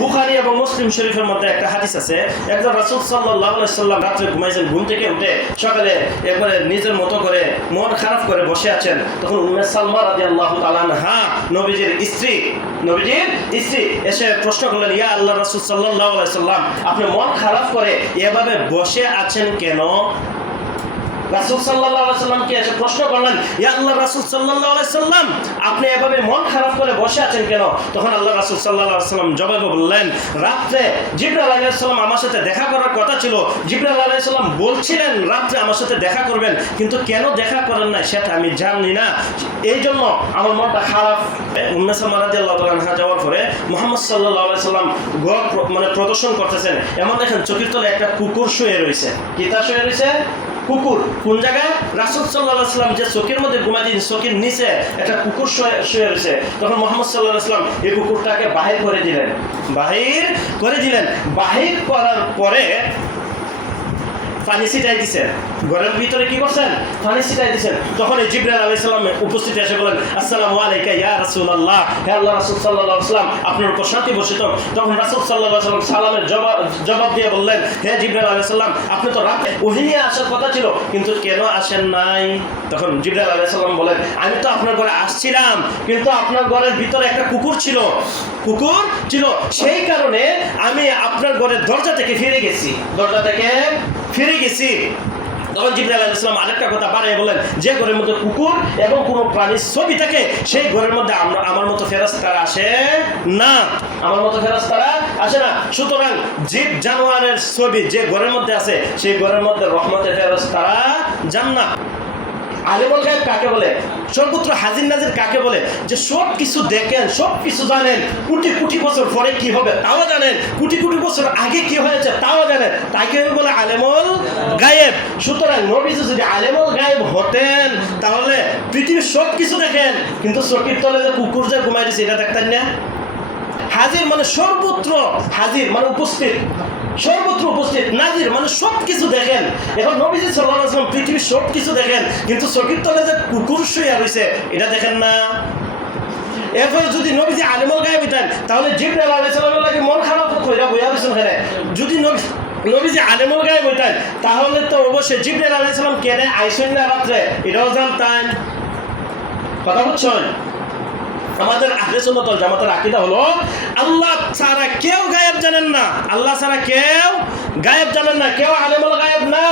বুখারী এবং মুসলিম শরীফের মধ্যে একটা হাদিস আছে, একজন রাসূল সাল্লাল্লাহু আলাইহি সাল্লাম রাতে ঘুমাইছেন, ঘুম থেকে উঠে সকালে একবারে নিজের মতো করে মন খারাপ করে বসে আছেন। তখন উম্মে সালমা রাদিয়াল্লাহু তাআলা আনহা নবীজির স্ত্রী এসে প্রশ্ন করলেন, ইয়া আল্লাহর রাসূল সাল্লাল্লাহু আলাইহি সাল্লাম, আপনি মন খারাপ করে এভাবে বসে আছেন কেন? রাসূল সাল্লাল্লাহু আলাইহি সাল্লামকে এসে প্রশ্ন করলেন, ইয়া আল্লাহর রাসূল সাল্লাল্লাহু আলাইহি সাল্লাম, আপনি এভাবে মন খারাপ করে বসে আছেন কেন? তখন আল্লাহ রাসূল সাল্লাল্লাহু আলাইহি সাল্লাম জবাবে বললেন, রাতে জিবরাইল আলাইহিস সালাম আমার সাথে দেখা করার কথা ছিল। জিবরাইল আলাইহিস সালাম বলছিলেন রাতে আমার সাথে দেখা করবেন, কিন্তু কেন দেখা করেন না সেটা আমি জানি না, এই জন্য আমার মনটা খারাপ। উম্মে সালমা রাদিয়াল্লাহু তাআলা আনহা যাওয়ার পরে মুহাম্মদ সাল্লাল্লাহু আলাইহি সাল্লাম ঘর প্রদর্শন করতেছেন, এমন দেখেন চোখের তলে একটা কুকুর শুয়ে রয়েছে। কিতা শুয়ে রয়েছে? কুকুর। কোন জায়গায়? রাসূল সাল্লাল্লাহু আলাইহি সাল্লাম যে চোখের মধ্যে ঘুমাইতেন, চোখের নিচে একটা কুকুর শুয়ে রয়েছে। তখন মুহাম্মদ সাল্লাল্লাহু আলাইহি সাল্লাম এই কুকুরটাকে বাহির করে দিলেন। বাহির করার পরে পানি ছিটাই দিচ্ছেন, ঘরের ভিতরে কি করছেন? পানি ছিটাই দিচ্ছেন। তখন এই জিবরাইল আলাইহিস সালাম উপস্থিত এসে বলেন, আসসালামু আলাইকা ইয়া রাসূলুল্লাহ, হে আল্লাহর রাসূল সাল্লাল্লাহু আলাইহি সাল্লাম, আপনার উপর শান্তি বর্ষিত। তখন রাসূল সাল্লাল্লাহু আলাইহি সাল্লাম সালামের জবাব দিয়ে বললেন, হে জিবরাইল আলাইহিস সালাম, আপনি তো রাতে ওহী নিয়ে আসার কথা ছিল, কিন্তু কেন আসেন নাই? তখন জিবরাইল আলাইহিস সালাম বলেন, আমি তো আপনার ঘরে আসছিলাম, কিন্তু আপনার ঘরের ভিতরে একটা কুকুর ছিল, সেই কারণে আমি আপনার ঘরের দরজা থেকে ফিরে গেছি। তখন জিবরাইল আলাইহিস সালাম আরেকটা কথা বাড়ায় বলেন, যে ঘরের মধ্যে কুকুর এবং কোনো প্রাণীর ছবি থাকে সেই ঘরের মধ্যে আমার মতো ফেরেশতারা আসে না। সুতরাং জীব জানোয়ারের ছবি যে ঘরের মধ্যে আছে সেই ঘরের মধ্যে রহমতের ফেরেশতারা যান না। আলেমুল গায়ব কাকে বলে? সর্বত্র হাজির নাজির কাকে বলে? যে সব কিছু দেখেন, সব কিছু জানেন, কোটি বছর পরে কি হবে তাও জানেন, কোটি বছর আগে কি হয়েছে তাও জানেন, তাকে বলে আলেমুল গায়েব। সুতরাং নবীজি যদি আলেমুল গায়েব হতেন তাহলে পৃথিবীর সব কিছু দেখেন, কিন্তু চকির তলে যে কুকুর যে ঘুমাই দিচ্ছে এটা দেখতেন না। হাজির মানে সর্বত্র হাজির, মানে উপস্থিত, নাজির মানে সব কিছু দেখেন। এখন নবীজি সাল্লাল্লাহু আলাইহি ওয়াসাল্লাম পৃথিবীর সব কিছু দেখেন, কিন্তু চকির তলে যে কুকুর শুয়ে রয়েছে এটা দেখেন না। এরপরে যদি নবীজি আলেমুল গায়েব হতেন তাহলে জিবরাইল আলাইহিস সালামের লাগে মন খারাপ কইরা বইয়া রয়েছেন এখানে। যদি নবীজি আলেমুল গায়েব হতেন তাহলে তো অবশ্যই জিবরাইল আলাইহিস সালাম কেন আইসেন না রাত্রে এটাও জানতেন। কথা বুঝছেন? আমাদের আহলে সুন্নাত ওয়াল জামাতের আকীদা হলো আল্লাহ ছাড়া কেউ গায়েব জানেন না, কেউ আলেমুল গায়েব না।